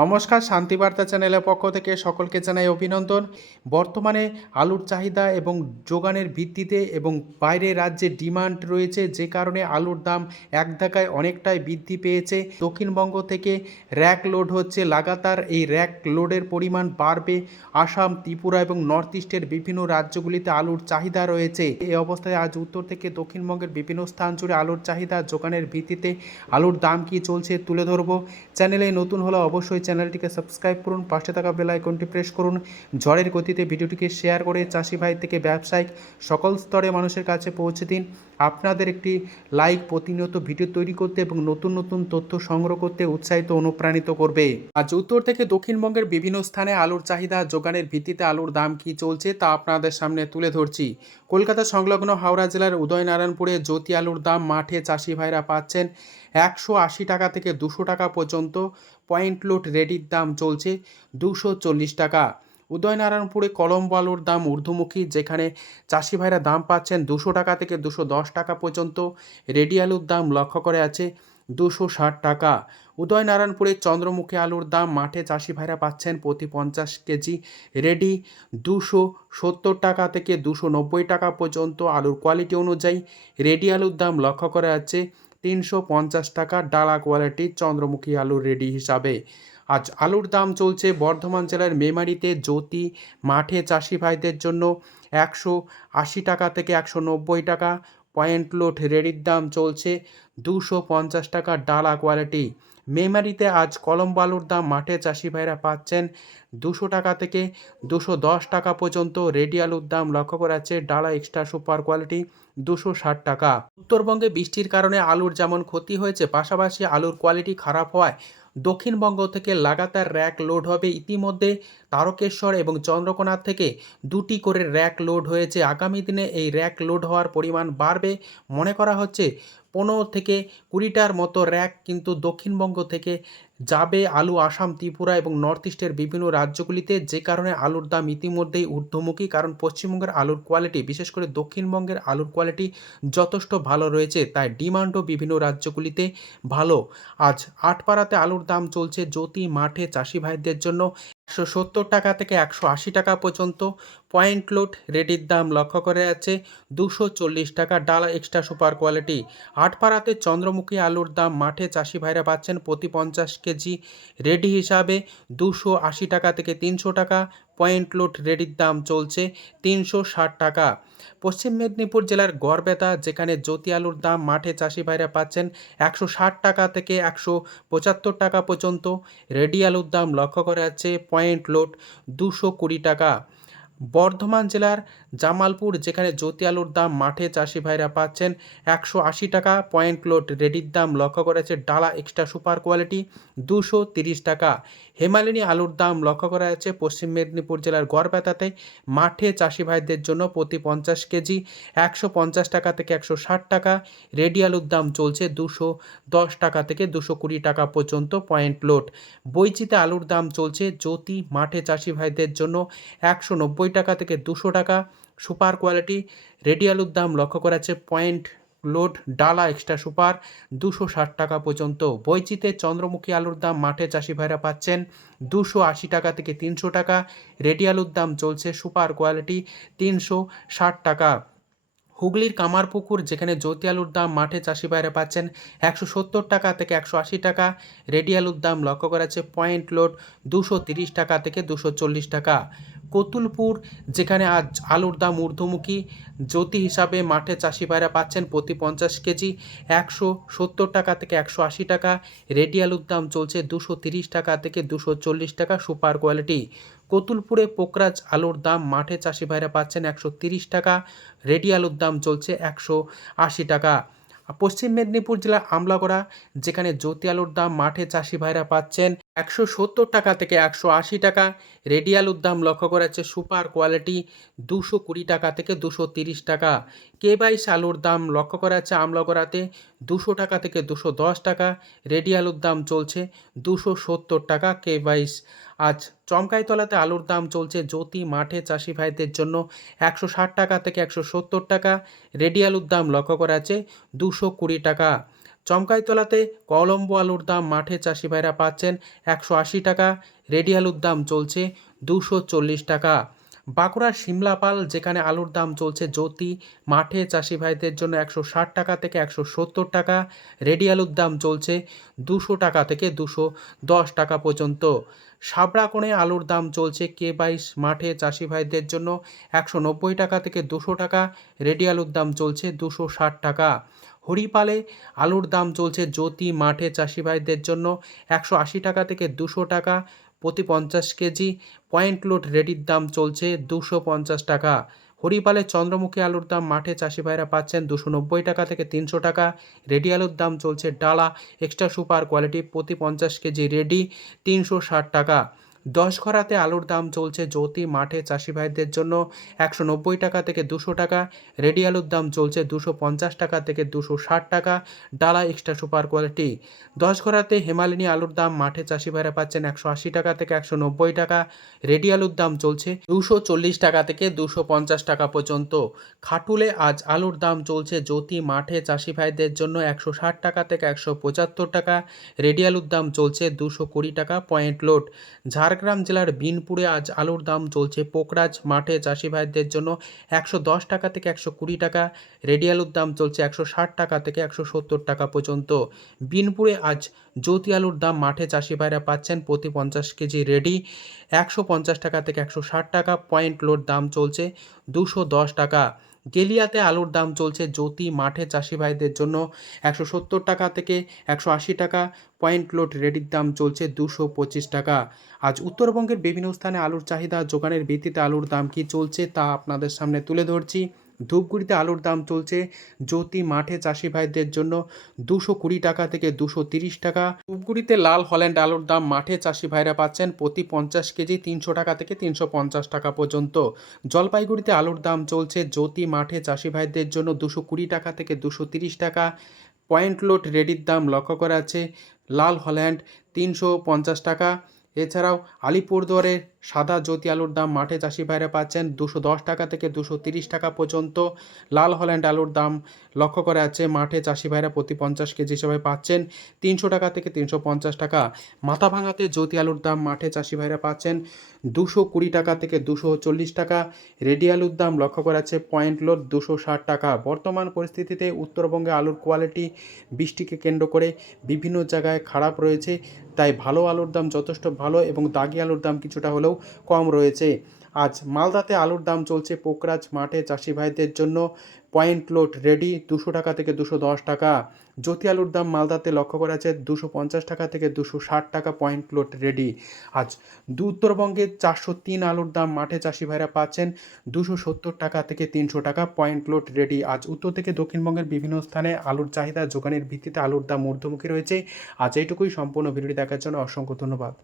নমস্কার, শান্তিবার্তা চ্যানেলের পক্ষ থেকে সকলকে জানাই অভিনন্দন। বর্তমানে আলুর চাহিদা এবং যোগানের ভিত্তিতে এবং বাইরের রাজ্যে ডিমান্ড রয়েছে, যে কারণে আলুর দাম এক ধাক্কায় অনেকটাই বৃদ্ধি পেয়েছে। দক্ষিণবঙ্গ থেকে র্যাক লোড হচ্ছে লাগাতার, এই র্যাক লোডের পরিমাণ বাড়বে। আসাম, ত্রিপুরা এবং নর্থ ইস্টের বিভিন্ন রাজ্যগুলিতে আলুর চাহিদা রয়েছে। এই অবস্থায় আজ উত্তর থেকে দক্ষিণবঙ্গের বিভিন্ন স্থান জুড়ে আলুর চাহিদা যোগানের ভিত্তিতে আলুর দাম কী চলছে তুলে ধরবো। চ্যানেলে নতুন হলে অবশ্যই চ্যানেলটিকে সাবস্ক্রাইব করুন, পাশে থাকা বেল আইকনটি প্রেস করুন। ঝড়ের গতিতে ভিডিওটিকে শেয়ার করে চাষি ভাই থেকে ব্যবসায়িক সকল স্তরে মানুষের কাছে পৌঁছে দিন। আপনাদের একটি লাইক প্রতিনিয়ত ভিডিও তৈরি করতে এবং নতুন নতুন তথ্য সংগ্রহ করতে উৎসাহিত অনুপ্রাণিত করবে। আজ উত্তর থেকে দক্ষিণবঙ্গের বিভিন্ন স্থানে আলুর চাহিদা যোগানের ভিত্তিতে আলুর দাম কি চলছে তা আপনাদের সামনে তুলে ধরছি। কলকাতা সংলগ্ন হাওড়া জেলার উদয়নারায়ণপুরে জ্যোতি আলুর দাম মাঠে চাষি ভাইরা পাচ্ছেন 180 টাকা থেকে 200 টাকা পর্যন্ত। পয়েন্ট লোড রেডির দাম চলছে 240 টাকা। উদয়নারায়ণপুরে কলম্বো আলুর দাম ঊর্ধ্বমুখী, যেখানে চাষি ভাইরা দাম পাচ্ছেন 200 টাকা থেকে 210 টাকা পর্যন্ত। রেডি আলুর দাম লক্ষ্য করে আছে 260 টাকা। উদয়নারায়ণপুরে চন্দ্রমুখী আলুর দাম মাঠে চাষি ভাইরা পাচ্ছেন প্রতি 50 কেজি রেডি 270 টাকা থেকে 290 টাকা পর্যন্ত। আলুর কোয়ালিটি অনুযায়ী রেডি আলুর দাম লক্ষ্য করা যাচ্ছে 350 টাকা ডালা কোয়ালিটির চন্দ্রমুখী আলুর রেডি হিসাবে। আজ আলুর দাম চলছে বর্ধমান জেলার মেমারিতে জ্যোতি মাঠে চাষি ভাইদের জন্য 180 টাকা থেকে 190 টাকা। পয়েন্ট লোড রেডির দাম চলছে 250 টাকা ডালা কোয়ালিটি। মেমারিতে আজ কলম্বো আলুর দাম মাঠে চাষি ভাইরা পাচ্ছেন 200 টাকা থেকে 210 টাকা পর্যন্ত। রেডি আলুর দাম লক্ষ্য করা যাচ্ছে ডালা এক্সট্রা সুপার কোয়ালিটি 260 টাকা। উত্তরবঙ্গে বৃষ্টির কারণে আলুর যেমন ক্ষতি হয়েছে, পাশাপাশি আলুর কোয়ালিটি খারাপ হওয়ায় দক্ষিণবঙ্গ থেকে লাগাতার র্যাক লোড হবে। ইতিমধ্যে তারকেশ্বর এবং চন্দ্রকোনা থেকে 2টি করে র্যাক লোড হয়েছে। আগামী দিনে এই র্যাক লোড হওয়ার পরিমাণ বাড়বে। মনে করা হচ্ছে 15 থেকে 20টার মতো র্যাক কিন্তু দক্ষিণবঙ্গ থেকে যাবে আলু আসাম, ত্রিপুরা এবং নর্থ ইস্টের বিভিন্ন রাজ্যগুলিতে, যে কারণে আলুর দাম ইতিমধ্যেই ঊর্ধ্বমুখী। কারণ পশ্চিমবঙ্গের আলুর কোয়ালিটি, বিশেষ করে দক্ষিণবঙ্গের আলুর কোয়ালিটি যথেষ্ট ভালো রয়েছে, তাই ডিমান্ডও বিভিন্ন রাজ্যগুলিতে ভালো। আজ আটপাড়াতে আলুর দাম চলছে জ্যোতি মাঠে চাষি ভাইদের জন্য 170 টাকা থেকে 180 টাকা পর্যন্ত। পয়েন্ট লোড রেডির দাম লক্ষ্য করে যাচ্ছে 240 টাকা ডালা এক্সট্রা সুপার কোয়ালিটি। আটপাড়াতে চন্দ্রমুখী আলুর দাম মাঠে চাষি ভাইরা পাচ্ছেন প্রতি 50 কেজি রেডি হিসাবে 280 টাকা থেকে 300 টাকা। পয়েন্ট লোড রেডির দাম চলছে 360 টাকা। পশ্চিম মেদিনীপুর জেলার গড়বেতা, যেখানে জ্যোতি আলুর দাম মাঠে চাষি ভাইরা পাচ্ছেন 160 টাকা থেকে 175 টাকা পর্যন্ত। রেডি আলুর দাম লক্ষ্য করা যাচ্ছে পয়েন্ট লোড 220 টাকা। বর্ধমান জেলার জামালপুর, যেখানে জ্যোতি আলুর দাম মাঠে চাষি ভাইরা পাচ্ছেন 180 টাকা। পয়েন্ট লোড রেডির দাম লক্ষ্য করা যাচ্ছে ডালা এক্সট্রা সুপার কোয়ালিটি 230 টাকা। হেমালিনী আলুর দাম লক্ষ্য করা যাচ্ছে পশ্চিম মেদিনীপুর জেলার গড়বেতাতে মাঠে চাষি ভাইদের জন্য প্রতি 50 কেজি 150 টাকা থেকে 160 টাকা। রেডি আলুর দাম চলছে 210 টাকা থেকে 220 টাকা পর্যন্ত। Point load. বৈচিতে আলুর দাম চলছে জ্যোতি মাঠে চাষি ভাইদের জন্য 190 টাকা থেকে 200 টাকা। সুপার কোয়ালিটি রেডি আলুর দাম লক্ষ্য করা যাচ্ছে পয়েন্ট লোড ডালা এক্সট্রা সুপার 260 টাকা পর্যন্ত। বৈচিতে চন্দ্রমুখী আলুর দাম মাঠে চাষি ভাইরা পাচ্ছেন 280 টাকা থেকে 300 টাকা। রেডি আলুর দাম চলছে সুপার কোয়ালিটি 360 টাকা। হুগলির কামারপুকুর, যেখানে জ্যোতি আলুর দাম মাঠে চাষি ভাইরা পাচ্ছেন 170 টাকা থেকে 180 টাকা। রেডি আলুর দাম লক্ষ্য করা যাচ্ছে পয়েন্ট লোড 230 টাকা থেকে 240 টাকা। কতুলপুর, যেখানে আজ আলুর দাম ঊর্ধ্বমুখী, জ্যোতি হিসাবে মাঠে চাষি ভাইরা পাচ্ছেন প্রতি 50 কেজি 170 টাকা থেকে 180 টাকা। রেডি আলুর দাম চলছে 230 টাকা থেকে 240 টাকা সুপার কোয়ালিটি। কতুলপুরে পোকরাজ আলুর দাম মাঠে চাষি ভাইরা পাচ্ছেন 130 টাকা। রেডি আলুর দাম চলছে 180 টাকা। পশ্চিম মেদিনীপুর জেলার আমলাগড়া, যেখানে জ্যোতি আলুর দাম মাঠে চাষি ভাইরা পাচ্ছেন 170 টাকা থেকে 180 টাকা। রেডি আলুর দাম লক্ষ্য করা যাচ্ছে সুপার কোয়ালিটি 220 টাকা থেকে 230 টাকা। K22 আলুর দাম লক্ষ্য করা যাচ্ছে আমলাগড়াতে 200 টাকা থেকে 210 টাকা। রেডি আলুর দাম চলছে 270 টাকা K22। আজ চমকাইতলাতে আলুর দাম চলছে জ্যোতি মাঠে চাষি ভাইদের জন্য 160 টাকা থেকে 170 টাকা। রেডি আলুর দাম লক্ষ্য করা যাচ্ছে 220 টাকা। চমকাইতলাতে কলম্বো আলুর দাম মাঠে চাষি ভাইরা পাচ্ছেন 180 টাকা, রেডি আলুর দাম চলছে 240 টাকা। বাঁকুড়ার সিমলাপাল যেখানে আলুর দাম চলছে জ্যোতি মাঠে চাষি ভাইদের জন্য 160 টাকা থেকে 170 টাকা, রেডি আলুর দাম চলছে 200 টাকা থেকে 210 টাকা পর্যন্ত। সাবড়াকোণে আলুর দাম চলছে K22 মাঠে চাষি ভাইদের জন্য 190 টাকা থেকে 200 টাকা, রেডি আলুর দাম চলছে 260 টাকা। হরিপালে আলুর দাম চলছে জ্যোতি মাঠে চাষি ভাইদের জন্য 180 টাকা থেকে 200 টাকা প্রতি 50 কেজি, পয়েন্ট লোড রেডির দাম চলছে 250 টাকা। হরিপালে চন্দ্রমুখী আলুর দাম মাঠে চাষি ভাইরা পাচ্ছেন 290 টাকা থেকে 300 টাকা, রেডি আলুর দাম চলছে ডালা এক্সট্রা সুপার কোয়ালিটি প্রতি 50 কেজি রেডি 360 টাকা। দশঘরাতে আলুর দাম চলছে জ্যোতি মাঠে চাষি ভাইদের জন্য 190 টাকা থেকে 200 টাকা, রেডি আলুর দাম চলছে 250 টাকা থেকে 260 টাকা, ডালা এক্সট্রা সুপার কোয়ালিটি। দশঘরাতে হেমালিনী আলুর দাম মাঠে চাষি ভাইরা পাচ্ছেন 180 টাকা থেকে 190 টাকা, রেডি আলুর দাম চলছে 240 টাকা থেকে 250 টাকা পর্যন্ত। খাটুলে আজ আলুর দাম চলছে জ্যোতি মাঠে চাষি ভাইদের জন্য 160 টাকা থেকে 175 টাকা, রেডি আলুর দাম চলছে 220 টাকা পয়েন্ট লোড। ঝাড়গ্রাম জেলার বিনপুরে আজ আলুর দাম চলছে পোকরাজ মাঠে চাষি ভাইদের জন্য 110 টাকা থেকে 120 টাকা, রেডি আলুর দাম চলছে 160 টাকা থেকে 170 টাকা পর্যন্ত। বিনপুরে আজ জ্যোতি আলুর দাম মাঠে চাষি ভাইরা পাচ্ছেন প্রতি 50 কেজি রেডি 150 টাকা থেকে 160 টাকা, পয়েন্ট লোড দাম চলছে 210 টাকা। গেলিয়াতে আলুর দাম চলছে জ্যোতি মাঠে চাষি ভাইদের জন্য 170 টাকা থেকে 180 টাকা, পয়েন্ট লোড রেডির দাম চলছে 225 টাকা। আজ উত্তরবঙ্গের বিভিন্ন স্থানে আলুর চাহিদা যোগানের ভিত্তিতে আলুর দাম কি চলছে তা আপনাদের সামনে তুলে ধরছি। ধূপগুড়িতে আলুর দাম চলছে জ্যোতি মাঠে চাষি ভাইদের জন্য 220 টাকা থেকে 230 টাকা। ধূপগুড়িতে লাল হল্যান্ড আলুর দাম মাঠে চাষি ভাইরা পাচ্ছেন প্রতি 50 কেজি 300 টাকা থেকে 350 টাকা পর্যন্ত। জলপাইগুড়িতে আলুর দাম চলছে জ্যোতি মাঠে চাষি ভাইদের জন্য 220 টাকা থেকে 230 টাকা, পয়েন্ট লোড রেডির দাম লক্ষ্য করা আছে লাল হল্যান্ড 350 টাকা। এছাড়াও আলিপুরদুয়ারের সাদা জ্যোতি আলুর দাম মাঠে চাষি ভাইরা পাচ্ছেন 210 টাকা থেকে 230 টাকা পর্যন্ত। লাল হল্যান্ড আলুর দাম লক্ষ্য করা আছে মাঠে চাষি ভাইরা প্রতি 50 কেজি হিসাবে পাচ্ছেন 300 টাকা থেকে 350 টাকা। মাথাভাঙাতে জ্যোতি আলুর দাম মাঠে চাষি ভাইরা পাচ্ছেন 220 টাকা থেকে 240 টাকা, রেডি আলুর দাম লক্ষ্য করা আছে পয়েন্ট লোড 260 টাকা। বর্তমান পরিস্থিতিতে উত্তরবঙ্গে আলুর কোয়ালিটি বৃষ্টিকে কেন্দ্র করে বিভিন্ন জায়গায় খারাপ রয়েছে, তাই ভালো আলুর দাম যথেষ্ট ভালো এবং দাগি আলুর দাম কিছুটা হলেও কম রয়েছে। আজ মালদাতে আলুর দাম চলছে পোকরাজ মাঠে চাষি ভাইদের জন্য পয়েন্ট লোড রেডি 200 টাকা থেকে 210 টাকা। জ্যোতি আলুর দাম মালদাতে লক্ষ্য করা আছে 250 টাকা থেকে 260 টাকা, পয়েন্ট লোড রেডি। আজ উত্তরবঙ্গে 403 আলুর দাম মাঠে চাষি ভাইরা পাচ্ছেন 270 টাকা থেকে 300 টাকা, পয়েন্ট লোড রেডি। আজ উত্তর থেকে দক্ষিণবঙ্গের বিভিন্ন স্থানে আলুর চাহিদা যোগানের ভিত্তিতে আলুর দাম ঊর্ধ্বমুখী রয়েছে। আজ এইটুকুই। সম্পূর্ণ ভিডিওটি দেখার জন্য অসংখ্য ধন্যবাদ।